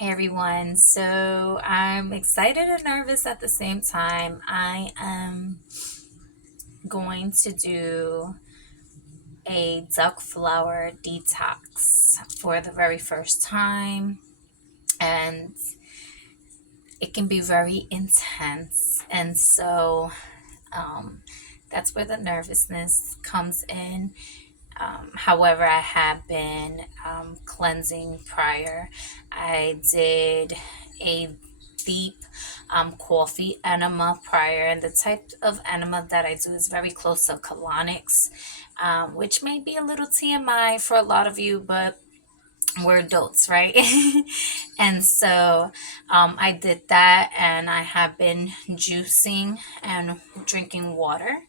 Hey everyone. So I'm excited and nervous at the same time. I am going to do a duck flower detox for the very first time, and it can be very intense. And so um, that's where the nervousness comes in. However, I have been cleansing prior. I did a deep coffee enema prior, and the type of enema that I do is very close to colonics, which may be a little TMI for a lot of you, but we're adults, right? And so I did that, and I have been juicing and drinking water.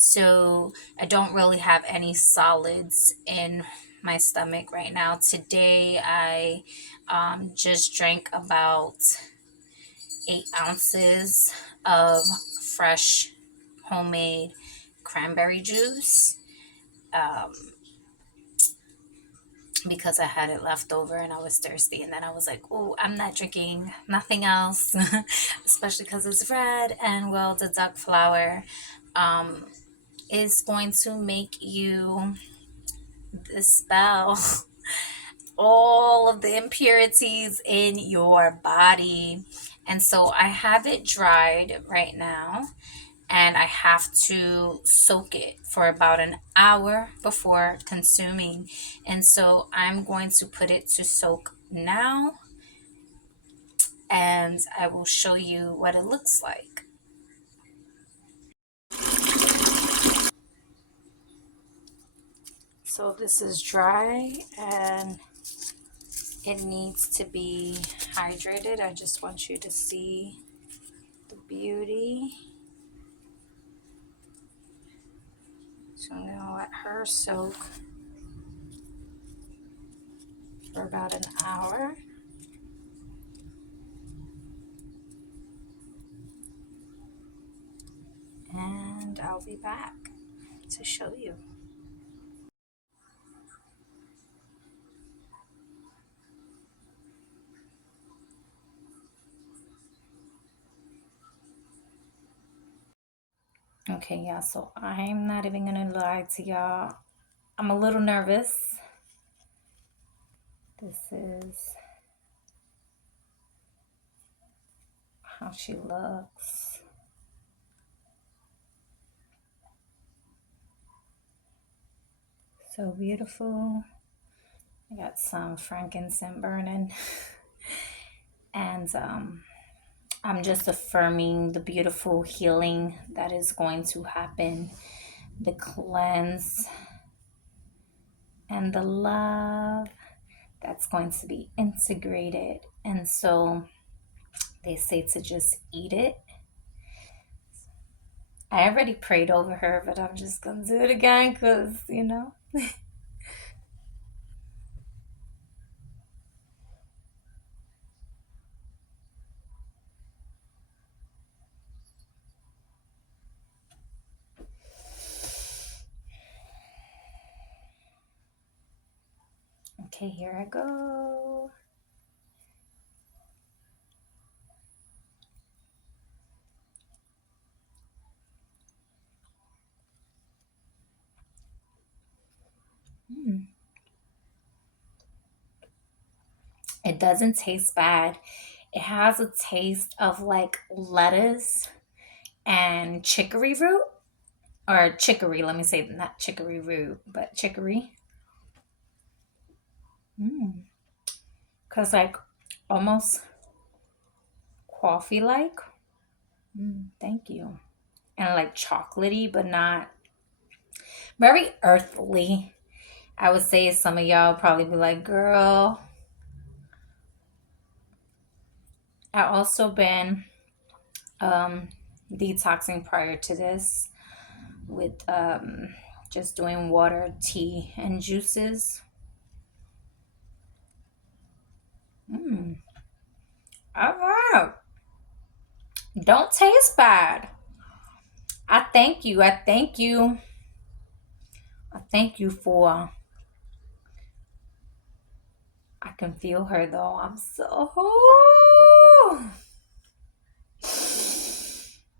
So I don't really have any solids in my stomach right now. Today, I just drank about 8 ounces of fresh homemade cranberry juice. Um, because I had it left over and I was thirsty. And then I was like, oh, I'm not drinking nothing else, especially because it's red. And well, the duck flower um, is going to make you dispel all of the impurities in your body. And so I have it dried right now, and I have to soak it for about an hour before consuming. And so I'm going to put it to soak now, and I will show you what it looks like. So this is dry and it needs to be hydrated. I just want you to see the beauty. So I'm going to let her soak for about an hour. And I'll be back to show you. Okay, yeah, so I'm not even gonna lie to y'all. I'm a little nervous. This is how she looks. So beautiful. I got some frankincense burning. And I'm just affirming the beautiful healing that is going to happen, the cleanse, and the love that's going to be integrated. And so they say to just eat it. I already prayed over her, but I'm just gonna do it again because. Okay, here I go. Mm. It doesn't taste bad. It has a taste of like lettuce and chicory root, or chicory. Let me say not chicory root, but chicory. Cause like almost coffee like. Thank you. And like chocolatey, but not very earthly. I would say some of y'all probably be like, girl. I also been um, detoxing prior to this with just doing water, tea, and juices. All right. Don't taste bad. I thank you. I thank you. I thank you for I can feel her though. I'm so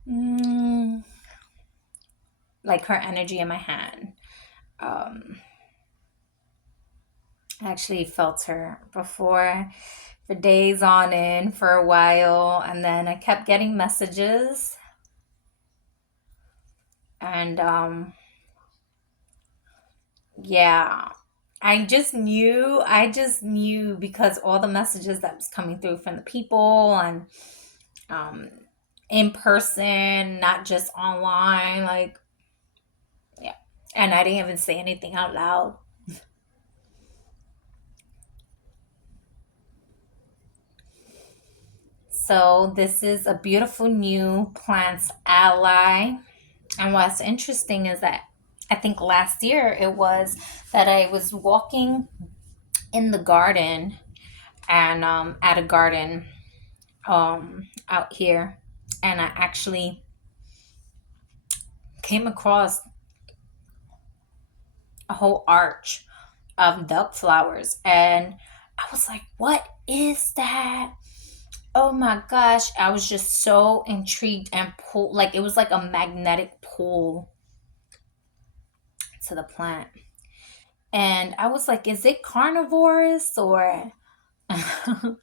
mm, like her energy in my hand. Um, I actually felt her before for days on end for a while, and then I kept getting messages, and yeah, I just knew because all the messages that was coming through from the people and um in person, not just online, like yeah. And I didn't even say anything out loud. So this is a beautiful new plants ally. And what's interesting is that I think last year it was that I was walking in the garden and at a garden out here, and I actually came across a whole arch of duck flowers, and I was like, what is that? Oh my gosh, I was just so intrigued and pulled, like it was like a magnetic pull to the plant. And I was like, is it carnivorous or um,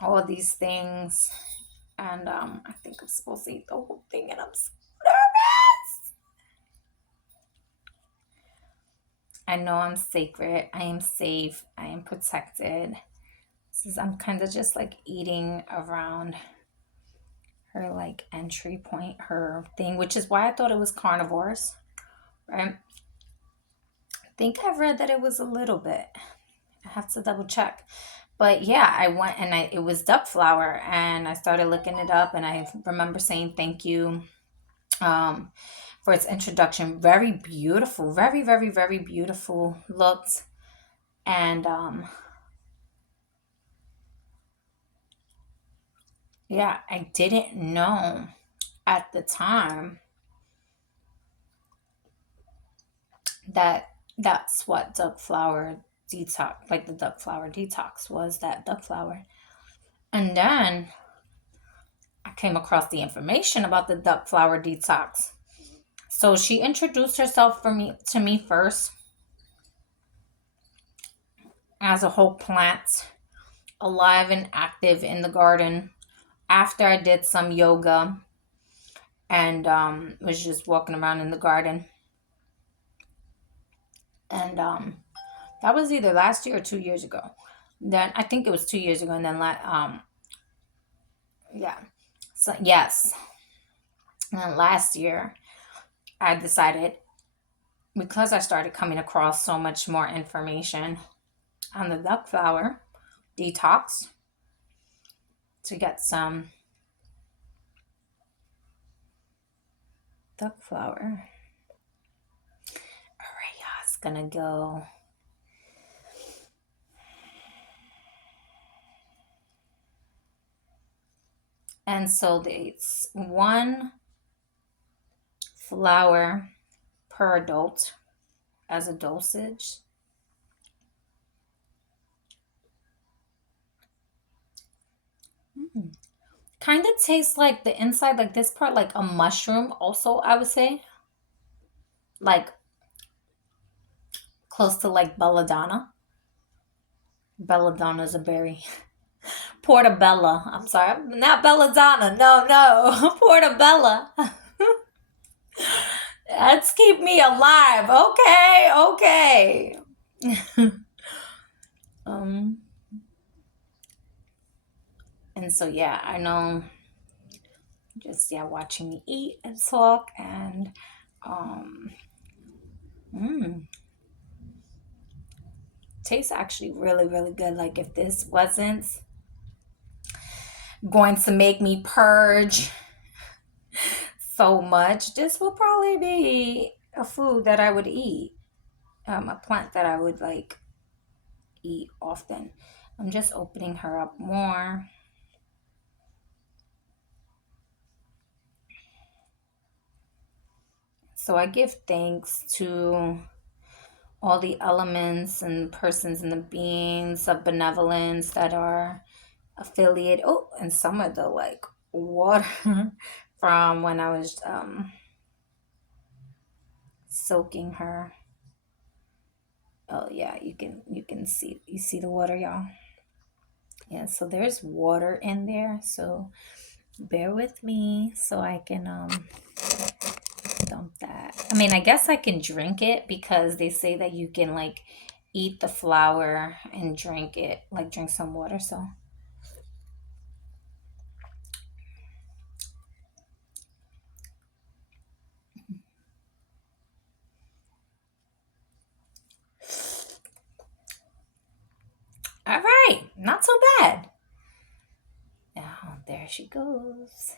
all these things? And I think I'm supposed to eat the whole thing, and I'm so nervous. I know I'm sacred. I am safe. I am protected. This is, I'm kind of just like eating around her like entry point, her thing, which is why I thought it was carnivores, right? I think I've read that it was a little bit. I have to double check. But yeah, I went and it was duck flower, and I started looking it up, and I remember saying thank you um, for its introduction. Very beautiful, very, very, very beautiful looked. And yeah, I didn't know at the time that that's what duck flower detox, like the duck flower detox was, that duck flower. And then I came across the information about the duck flower detox. So she introduced herself for me to me first as a whole plant, alive and active in the garden. After I did some yoga and was just walking around in the garden, and that was either last year or 2 years ago. Then I think it was 2 years ago, and then yeah, so yes, and then last year I decided, because I started coming across so much more information on the duck flower detox, to get some duck flower. All right, y'all, it's gonna go. And so it's one flower per adult as a dosage. Mm. Kind of tastes like the inside, like this part, like a mushroom, also, I would say. Like close to like belladonna. Belladonna is a berry. Portobello. I'm sorry, not belladonna. No, no. Portobello. Let's keep me alive. Okay, okay. um, and so yeah, I know. Just yeah, watching me eat and talk, and um, mm, tastes actually really, really good. Like if this wasn't going to make me purge so much, this will probably be a food that I would eat. A plant that I would like eat often. I'm just opening her up more. So I give thanks to all the elements and persons and the beings of benevolence that are affiliated. Oh, and some of the like water from when I was soaking her. Oh yeah, you can see the water, y'all. Yeah, so there's water in there. So bear with me so I can dump that. I mean, I guess I can drink it because they say that you can like eat the flour and drink it, like drink some water. So, all right, not so bad. Now, there she goes.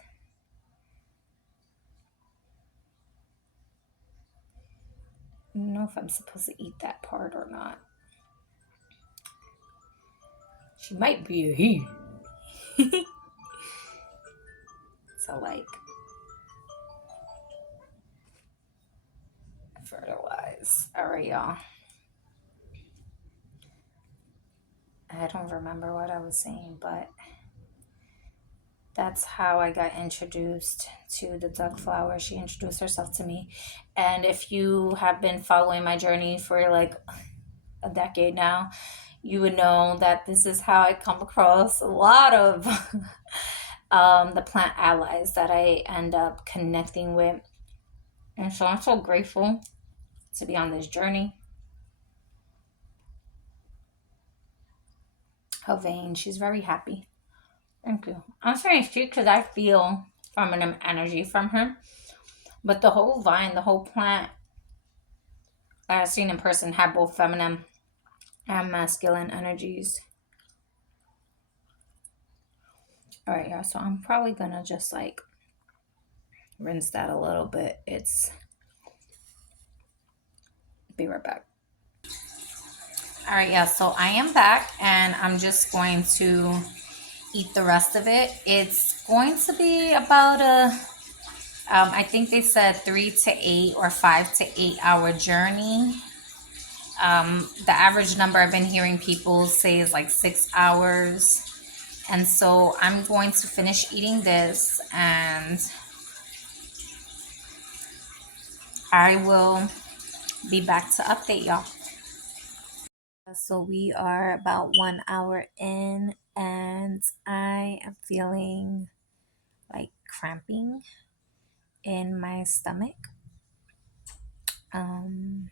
I don't know if I'm supposed to eat that part or not. She might be a he. So, like, fertilize. All right, y'all. I don't remember what I was saying, but that's how I got introduced to the duck flower. She introduced herself to me. And if you have been following my journey for like a decade now, you would know that this is how I come across a lot of the plant allies that I end up connecting with. And so I'm so grateful to be on this journey. Helvane, she's very happy. Thank you. I'm saying she because I feel feminine energy from her. But the whole vine, the whole plant that I've seen in person had both feminine and masculine energies. All right, yeah. So I'm probably gonna just like rinse that a little bit. It's be right back. All right, yeah. So I am back, and I'm just going to eat the rest of it. It's going to be about a I think they said 3 to 8 or 5 to 8 hour journey. The average number I've been hearing people say is like 6 hours. And so I'm going to finish eating this and I will be back to update y'all. So we are about 1 hour in and I am feeling like cramping in my stomach. Um,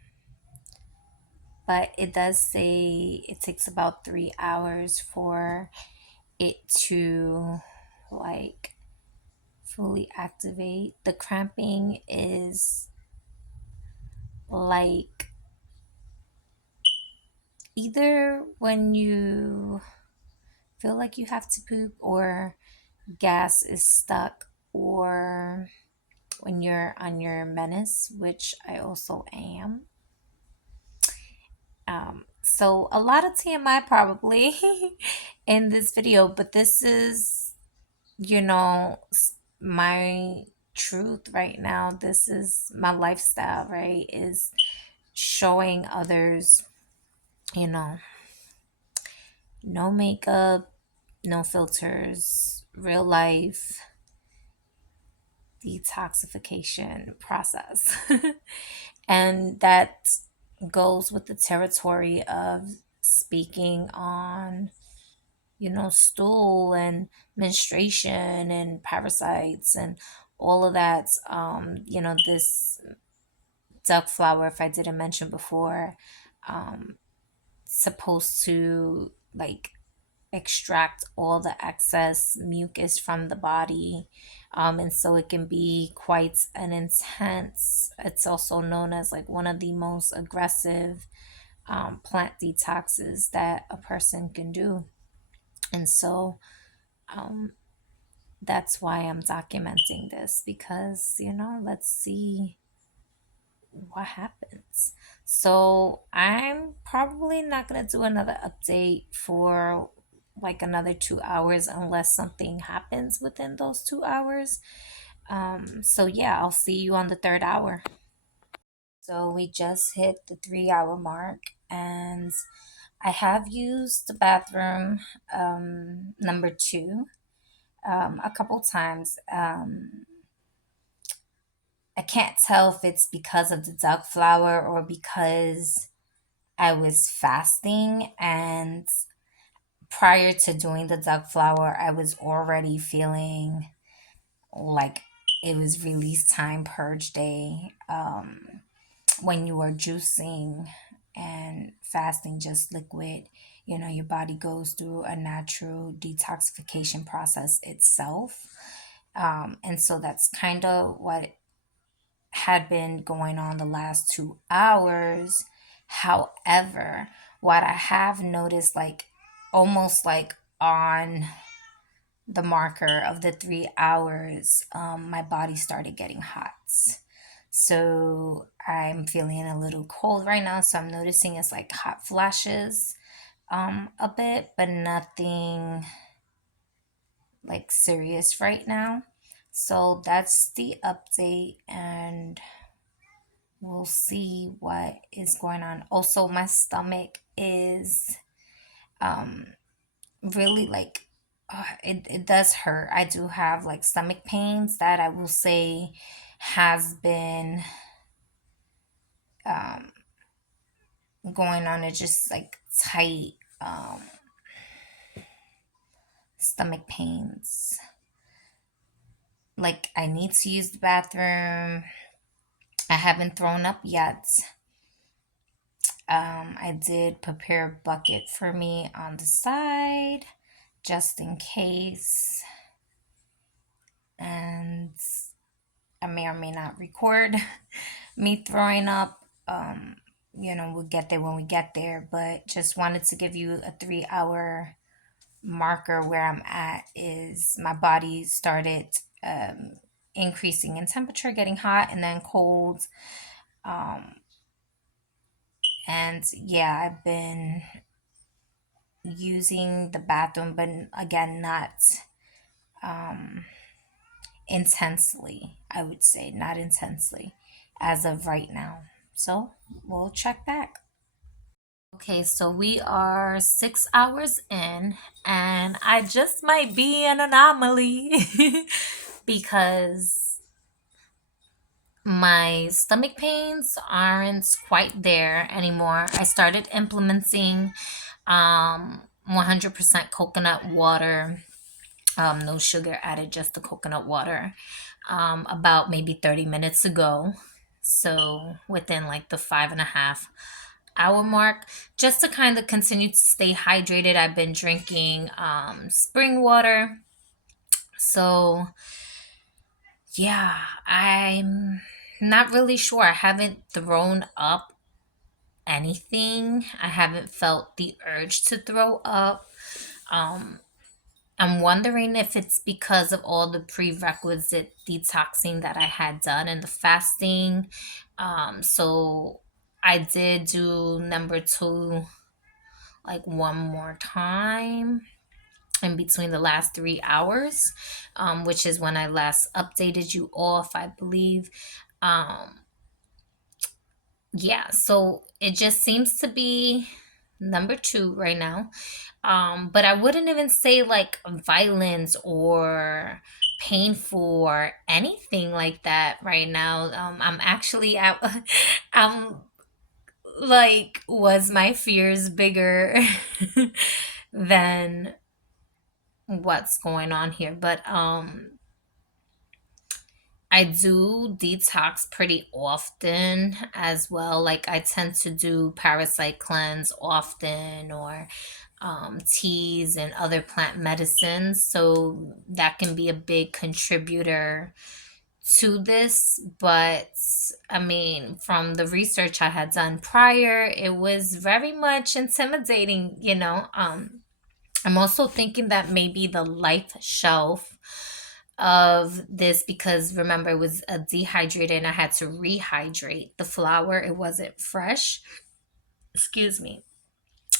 but it does say it takes about 3 hours for it to like fully activate. The cramping is like either when you feel like you have to poop or gas is stuck or when you're on your menace, which I also am. So a lot of TMI probably in this video, but this is, you know, my truth right now. This is my lifestyle, right? Is showing others, you know, no makeup, no filters, real life detoxification process. And that goes with the territory of speaking on, you know, stool and menstruation and parasites and all of that. You know, this duck flower, if I didn't mention before, um, supposed to like extract all the excess mucus from the body. And so it can be quite an intense, it's also known as like one of the most aggressive plant detoxes that a person can do. And so um, that's why I'm documenting this because, you know, let's see what happens. So I'm probably not going to do another update for like another 2 hours unless something happens within those 2 hours. So yeah, I'll see you on the third hour. So we just hit the 3 hour mark, and I have used the bathroom number two a couple times. I can't tell if it's because of the duck flower or because I was fasting. And prior to doing the duck flower, I was already feeling like it was release time, purge day. When you are juicing and fasting just liquid, your body goes through a natural detoxification process itself. And so that's kind of what had been going on the last 2 hours. However, what I have noticed, like almost like on the marker of the 3 hours, my body started getting hot. So I'm feeling a little cold right now. So I'm noticing it's like hot flashes a bit, but nothing like serious right now. So that's the update, and we'll see what is going on. Also, my stomach is um really like it does hurt. I do have like stomach pains that I will say has been um going on. It's just like tight stomach pains. Like I need to use the bathroom. I haven't thrown up yet. I did prepare a bucket for me on the side just in case. And I may or may not record me throwing up. We'll get there when we get there, but just wanted to give you a 3 hour marker where I'm at. Is my body started increasing in temperature, getting hot and then cold. Um, and yeah, I've been using the bathroom, but again, not um, intensely. I would say not intensely as of right now. So we'll check back. Okay, so we are 6 hours in, and I just might be an anomaly because my stomach pains aren't quite there anymore. I started implementing 100% coconut water, no sugar added, just the coconut water, about maybe 30 minutes ago. So within like the 5.5 hour mark, just to kind of continue to stay hydrated. I've been drinking spring water. So yeah, I'm not really sure. I haven't thrown up anything. I haven't felt the urge to throw up. Um, I'm wondering if it's because of all the prerequisite detoxing that I had done and the fasting. So I did do number two like one more time in between the last 3 hours, which is when I last updated you off, I believe. Um, yeah, so it just seems to be number two right now. But I wouldn't even say like violence or painful or anything like that right now. I'm actually out. I'm like, was my fears bigger than what's going on here? But I do detox pretty often as well. Like I tend to do parasite cleanse often, or teas and other plant medicines. So that can be a big contributor to this. But I mean, from the research I had done prior, it was very much intimidating, I'm also thinking that maybe the life shelf of this, because remember it was dehydrated and I had to rehydrate the flour. It wasn't fresh. Excuse me.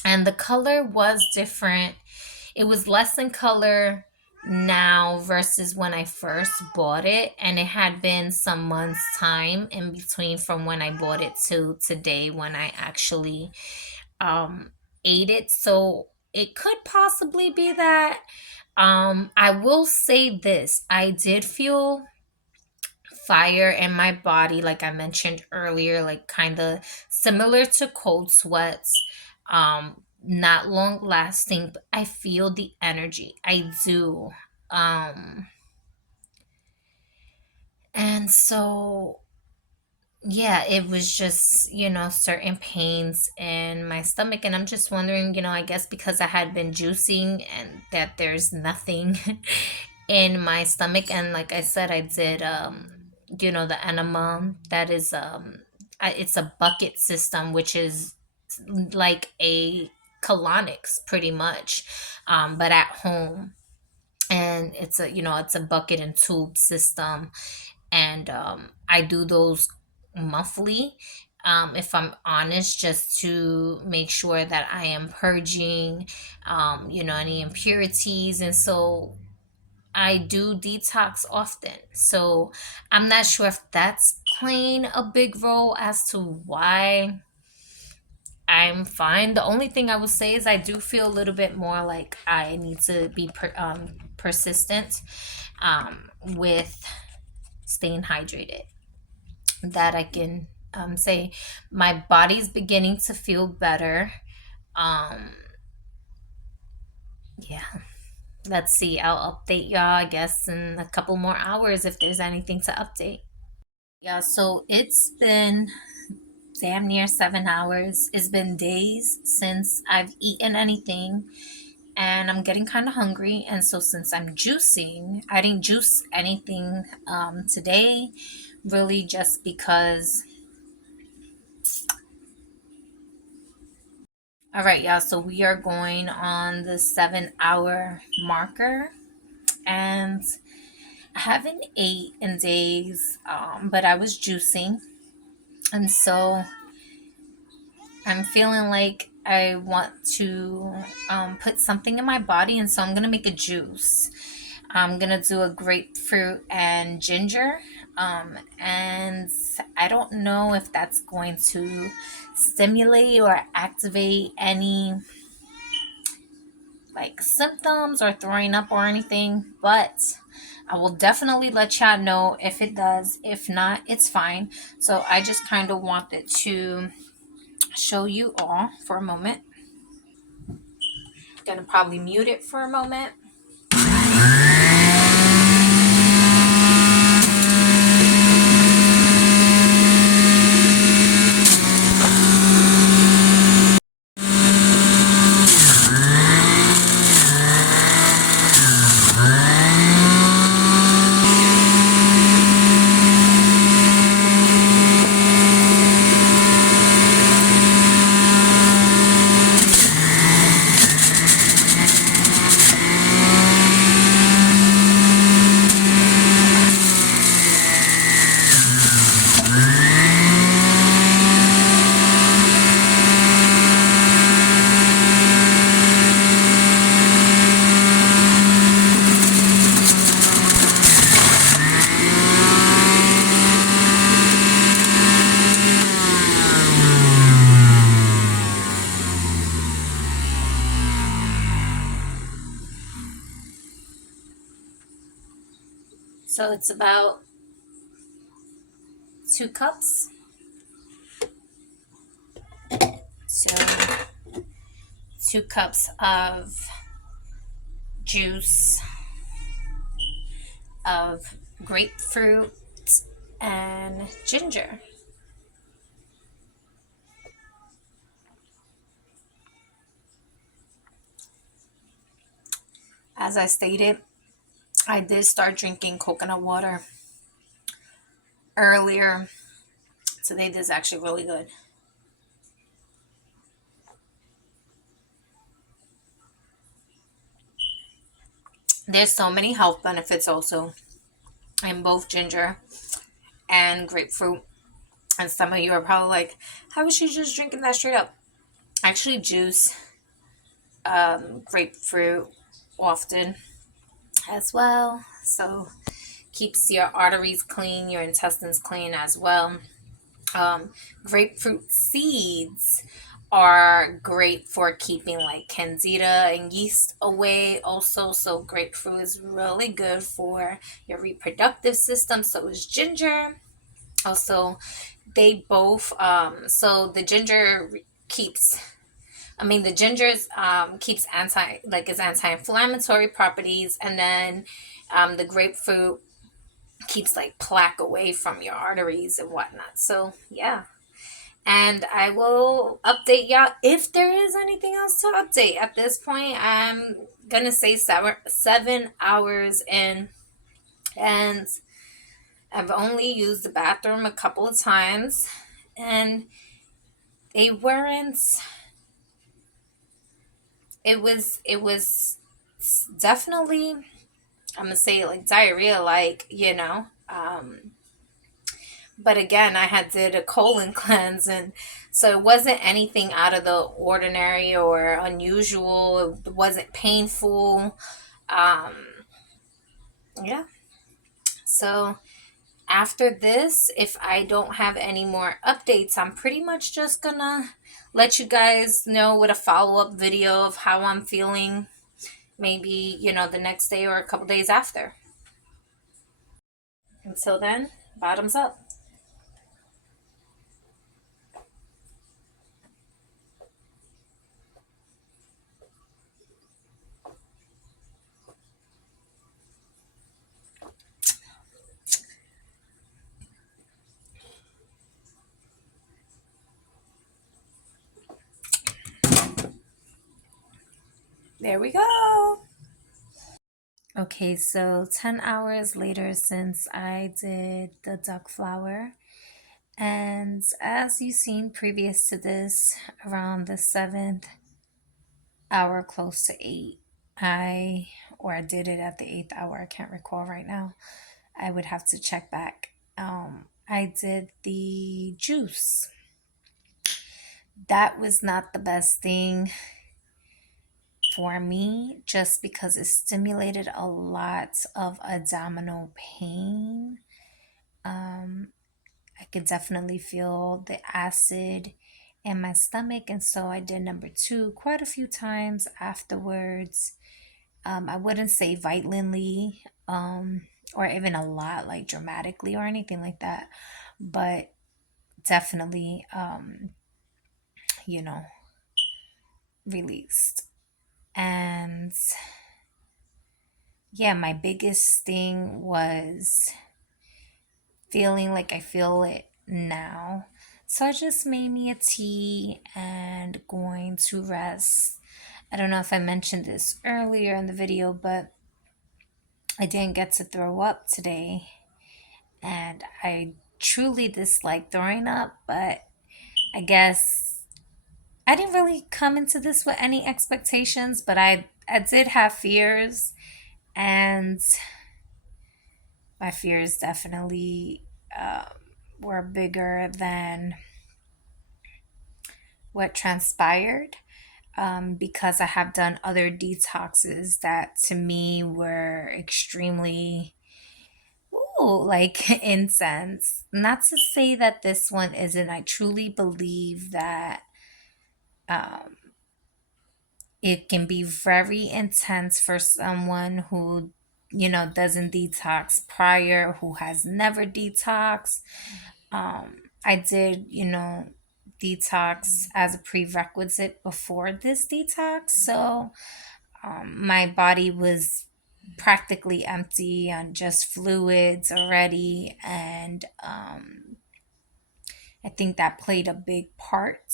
And the color was different. It was less in color now versus when I first bought it, and it had been some months time in between from when I bought it to today when I actually um ate it. So it could possibly be that. I will say this. I did feel fire in my body, like I mentioned earlier, like kind of similar to cold sweats. Not long lasting, but I feel the energy. I do. Um, and so yeah, it was just, certain pains in my stomach. And I'm just wondering, I guess because I had been juicing and that there's nothing in my stomach. And like I said, I did, the enema that is, it's a bucket system, which is like a colonics pretty much, but at home. And it's a bucket and tube system, and I do those monthly. If I'm honest, just to make sure that I am purging, any impurities, and so I do detox often. So I'm not sure if that's playing a big role as to why I'm fine. The only thing I would say is I do feel a little bit more like I need to be persistent with staying hydrated. That I can say my body's beginning to feel better. Um, yeah, let's see. I'll update y'all, I guess, in a couple more hours if there's anything to update. Yeah, so it's been damn near 7 hours. It's been days since I've eaten anything, and I'm getting kind of hungry. And so, since I'm juicing, I didn't juice anything today, really, just because. All right, y'all. So we are going on the 7 hour marker, and I haven't ate in days, but I was juicing, and so I'm feeling like I want to put something in my body, and so I'm gonna make a juice. I'm gonna do a grapefruit and ginger, and I don't know if that's going to stimulate or activate any like symptoms or throwing up or anything, but I will definitely let y'all know if it does. If not, it's fine. So I just kind of wanted to show you all for a moment. Gonna probably mute it for a moment. So it's about 2 cups. So 2 cups of juice of grapefruit and ginger. As I stated, I did start drinking coconut water earlier today. This is actually really good. There's so many health benefits also in both ginger and grapefruit. And some of you are probably like, how is she just drinking that straight up? I actually juice grapefruit often. as well. So keeps your arteries clean, your intestines clean as well. Um, Grapefruit seeds are great for keeping like candida and yeast away also. So grapefruit is really good for your reproductive system. So is ginger. Also, they both so the ginger keeps the ginger's keeps its anti-inflammatory properties, and then the grapefruit keeps like plaque away from your arteries and whatnot. So yeah. And I will update y'all if there is anything else to update. At this point, I'm gonna say 7 hours in, and I've only used the bathroom a couple of times, and they weren't. It was definitely, I'm gonna say, like diarrhea, but again, I had did a colon cleanse, and so it wasn't anything out of the ordinary or unusual. It wasn't painful. Um, yeah. So after this, if I don't have any more updates, I'm pretty much just gonna let you guys know with a follow up video of how I'm feeling. Maybe the next day or a couple days after. Until then, bottoms up. There we go. Okay, so 10 hours later since I did the duck flower. And as you've seen previous to this, around the 7th hour, close to 8, I did it at the 8th hour, I can't recall right now. I would have to check back. I did the juice. That was not the best thing for me just because it stimulated a lot of abdominal pain. Um, I could definitely feel the acid in my stomach, and so I did number two quite a few times afterwards. I wouldn't say violently, or even a lot, like dramatically or anything like that, but definitely, you know, released. And yeah, my biggest thing was feeling like I feel it now. So I just made me a tea and going to rest. I don't know if I mentioned this earlier in the video, but I didn't get to throw up today. And I truly dislike throwing up, but I guess I didn't really come into this with any expectations, but I did have fears, and my fears definitely um, were bigger than what transpired, because I have done other detoxes that to me were extremely, ooh, like incense. Not to say that this one isn't. I truly believe that um, it can be very intense for someone who, doesn't detox prior, who has never detoxed. I did, detox as a prerequisite before this detox. So my body was practically empty on just fluids already. And I think that played a big part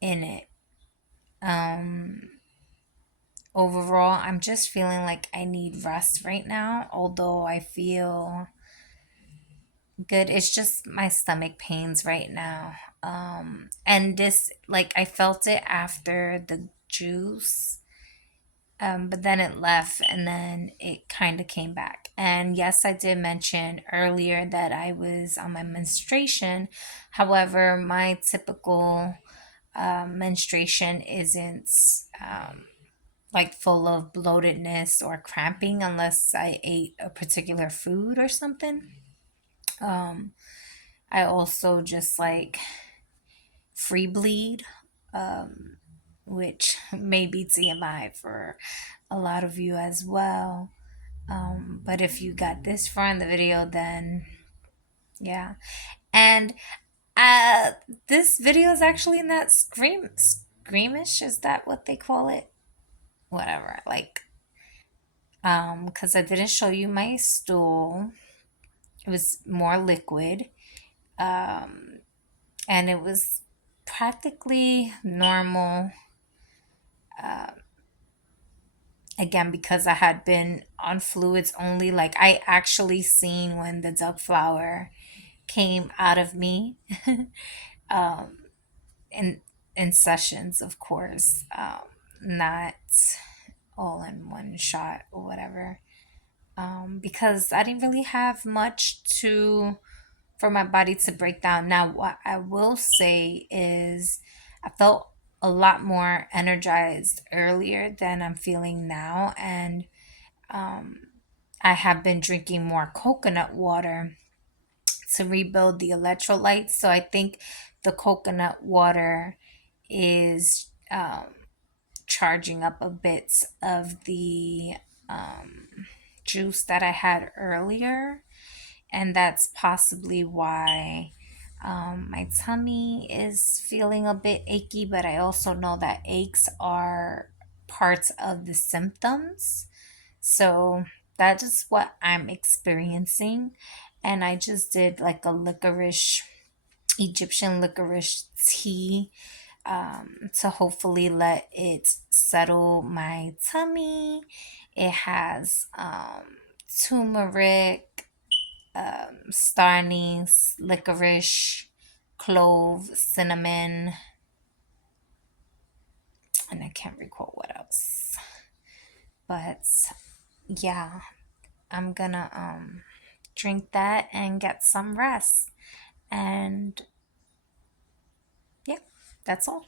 in it. Um, Overall, I'm just feeling like I need rest right now, although I feel good. It's just my stomach pains right now. And this, like, I felt it after the juice, but then it left and then it kind of came back. And yes, I did mention earlier that I was on my menstruation. However, my typical menstruation isn't like full of bloatedness or cramping unless I ate a particular food or something. Um, I also just like free bleed, um, which may be TMI for a lot of you as well. But if you got this far in the video, then yeah. And uh, this video is actually in that screamish. Is that what they call it? Whatever. Like, because I didn't show you my stool. It was more liquid. Um, and it was practically normal. Uh, Again, because I had been on fluids only, like I actually seen when the duck flower came out of me. um, in sessions, of course, not all in one shot or whatever. Because I didn't really have much to for my body to break down. Now, what I will say is, I felt a lot more energized earlier than I'm feeling now, and um, I have been drinking more coconut water to rebuild the electrolytes. So I think the coconut water is charging up a bit of the juice that I had earlier. And that's possibly why my tummy is feeling a bit achy, but I also know that aches are parts of the symptoms. So that is what I'm experiencing. And I just did like a Egyptian licorice tea to hopefully let it settle my tummy. It has turmeric, star anise, licorice, clove, cinnamon, and I can't recall what else. But yeah, I'm gonna drink that and get some rest. And yeah, that's all.